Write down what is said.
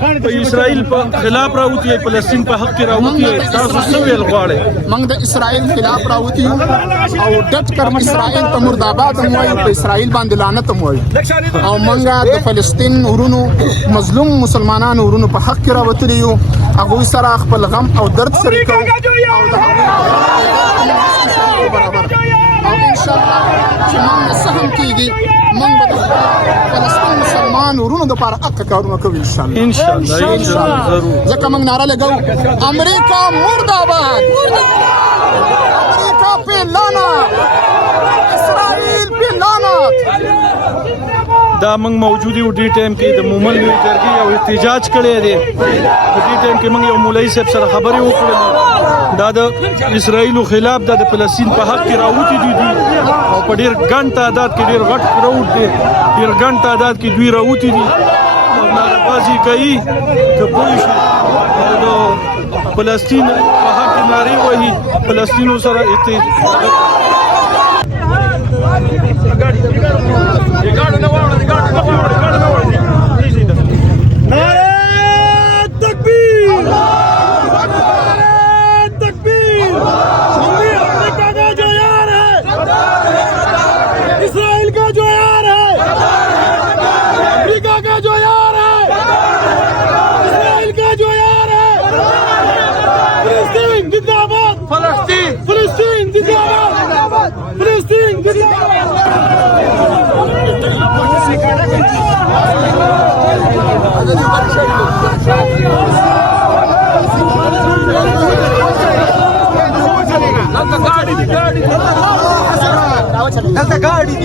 په اسرائیل په خلاف راوتی ہے، فلسطین په حق کې راوتی ہے، تاسو څه ویل غواړئ؟ موږ د اسرائیل خلاف راوتی یو او ډټ کر اسرائیل ته مرداباد هم وایو، په اسرائیل باندې لعنت هم وایو او موږ د فلسطین ورونو مظلوم مسلمانانو ورونو په حق کې راوتلی یو، هغوی سره خپل غم او درد شریکو او د هغوی برابر او انشاءالله چې موږ څه هم کېږي موږ به د فلسطین مسلمان ورونو دپاره حق کارونه کوو انشاءالله ضرور. ځکه موږ نعره لګو امریکا مرداباد، امریکا پې لعنت، اسرائیل پې لعنت. دا موږ موجود یو دې ټایم کې د مومن لوی جرګې یو احتجاج کړی دی. په دې ټایم کې موږ یو مولوي صاحب سره خبرې وکړلې، دا د اسرائیلو خلاف د فلسطین په حق کې راوتی دي او په ډېر ګڼ تعداد کې ډېر غټ کراوډ دی، ډېر ګڼ تعداد کې دوی راوتی دي او ناربازي کوي که پوه شي او د فلسطین په حق کې نارې وهي، فلسطینو سره इसराइल का जो यार है, अमेरिका का जो यार है, इसराइल का जो यार है, फिलिस्तीन जिंदाबाद, फिलिस्तीन जिंदाबाद, फिलिस्तीन गाड़ी